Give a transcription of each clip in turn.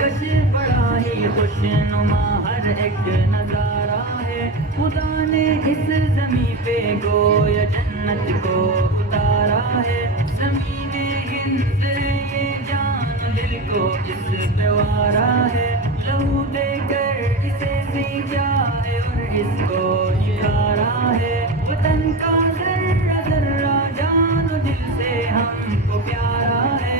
कश बड़ा ही खुशनुमा हर एक नजारा है। खुदा ने इस जमी पे गोया जन्नत को उतारा है। ज़मीने हिंद ये जान दिल को इस पे वारा है। लहू देकर इसे सींचा है और इसको निखारा है। वतन का जर्रा जर्रा जान दिल से हमको प्यारा है।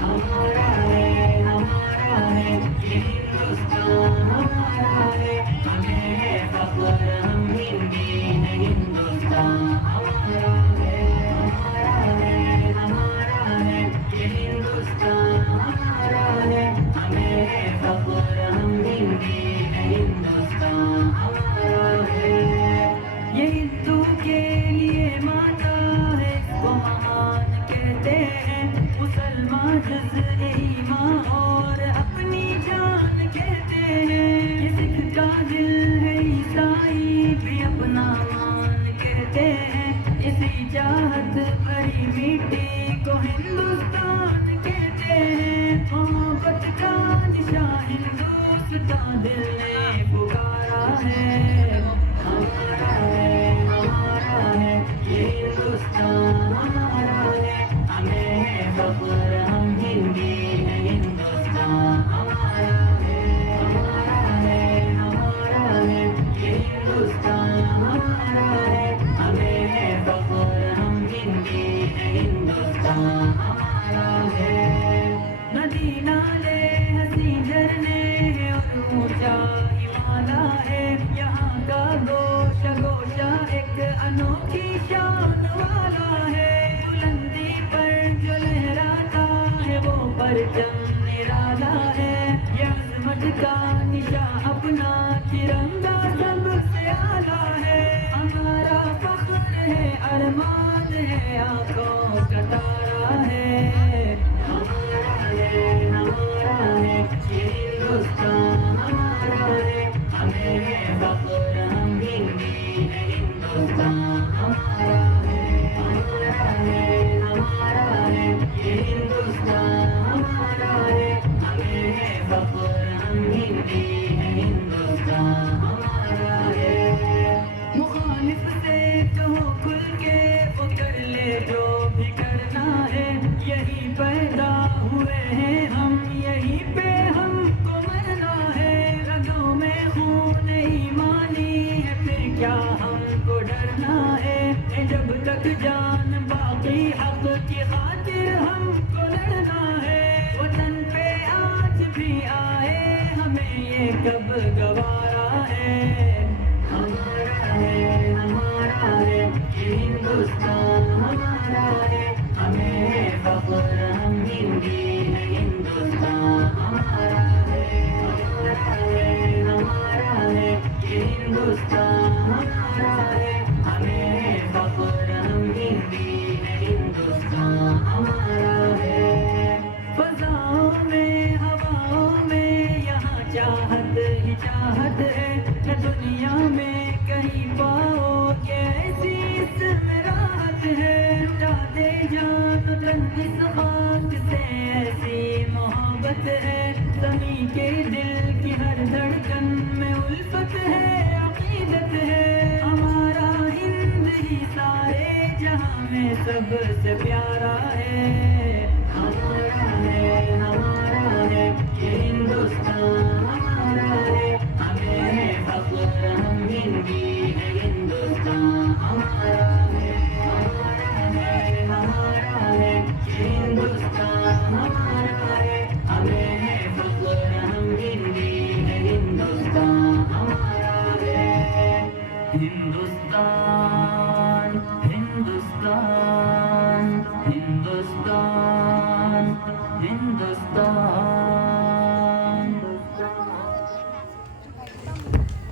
हमारा है, हमारा है, ये हिंदुस्तान हमारा है। हमें है फख्र, हम हिंदी हैं। हिंदुस्तान हमारा है, हमारा है, हमारा है, ये हिंदुस्तान हमारा है। हमें है फख्र, हम हिंदी हैं। हिंदुस्तान हमारा है। ये हिंदू के लिए माता है, इसको महान कहते हैं। मुसलमान जुज़ ईमान और अपनी जान कहते हैं। ये सिख का दिल है, ईसाई भी अपना मान कहते हैं। इसी चाहत भरी मिट्टी को हिंदुस्तान कहते हैं। मोहब्बत का निशान हिंदुस्तान दिल ने पुकारा है। हमारा है, हमारा है, ये हिंदुस्तान हमारा है। हमें है फख्र, हम हिंदी हैं। हिंदुस्तान हमारा है, हमारा है, हमारा है, ये हिंदुस्तान हमारा है। हमें है फख्र, हम हिंदी हैं। हिंदुस्तान हमारा है। नदी नाले हंसी झरने हैं और ऊंचा हिमालय है। यहाँ का गोशा गोशा एक अनोखी शान वाला है। बुलंदी पर जो लहराता है वो परचम निराला है। ये अज़मत का निशा अपना तिरंगा सबसे आला है। हमारा फख्र है, अरमान है, आंखों का तारा है। हमारा है, हमारा है, ये हिंदुस्तान हमारा है। हमें है फख्र, हम हिंदी हैं। हिंदुस्तान हमारा है, हमारा है, हमारा है, ये हिंदुस्तान हमारा है। हमें है फख्र, हम हिंदी हैं। हिंदुस्तान हमारा है। मुखालिफ से कहो खुल के वो कर ले जो भी करना है। यही पैदा हुए हैं हम, यहीं पे हमको मरना है। रगों में खून ईमानी है, फिर क्या हमको डरना है। जब तक जान बाकी हक की खातिर हमको लड़ना है। वतन पे आज भी आए हमें ये कब गवारा है। हमारा है, हमारा है, ये हिंदुस्तान हमारा है। हमें है फख्र, हम हिंदी हैं। हिंदुस्तान हमारा है, हमारा है, हमारा है, ये हिंदुस्तान हमारा है। हमें है फख्र, हम हिंदी हैं। हिंदुस्तान हमारा है। फज़ाओं में हवाओं में यहाँ चाहत ही चाहत है। न दुनिया में कहीं पाओ कैसी इसमें राहत है। लुटा दे जान तन इस खाक से, ऐसी मोहब्बत है। ज़मीं के दिल की हर धड़कन में उल्फत है, अकीदत है। हमारा हिंद ही सारे जहां में सबसे प्यारा है। हमारा है, हमारा